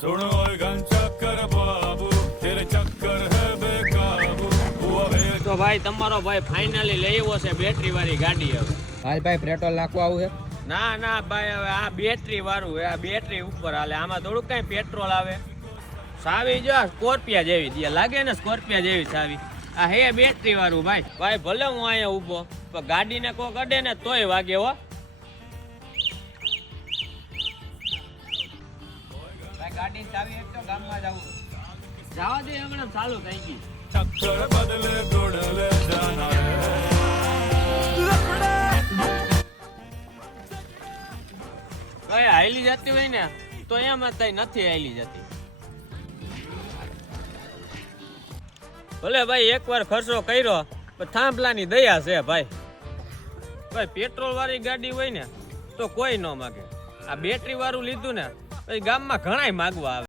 सुनो गन चक्कर बाबू तेरे चक्कर है बेकाबू हुआ है। તો ભાઈ તમારો ભાઈ ફાઇનલી લઈ આવ્યો છે બેટરી વાળી ગાડી હવે હાલ ભાઈ પેટ્રોલ નાખવા આવું છે ના ના ભાઈ હવે આ બેટરી વાળું છે આ બેટરી ઉપર હાલે આમાં થોડુંક કઈ પેટ્રોલ આવે સાવી જો સ્કોર્પિયા જેવી દે લાગે ને સ્કોર્પિયા જેવી સાવી આ હે બેટરી વાળું ભાઈ ભાઈ ભલે હું અહીંયા ઊભો પણ ગાડીને કોક અડે ને તોય વાગે હો ભાઈ ગાડીની ચાવી એક તો ગામમાં જવું જવા દે હમણાં ચાલુ થઈ ગઈ चक्कर बदले दौड़ ले जाना है કઈ હાલી જતી હોય ને તો એમાં તઈ નથી હાલી જતી ભલે ભાઈ એકવાર ખર્ચો કર્યો પણ થાંભલાની દયા છે ભાઈ ભાઈ પેટ્રોલ વાળી ગાડી હોય ને તો કોઈ ન માગે આ બેટરી વાળું લીધું ને પછી ગામમાં ઘણાય માગવા આવે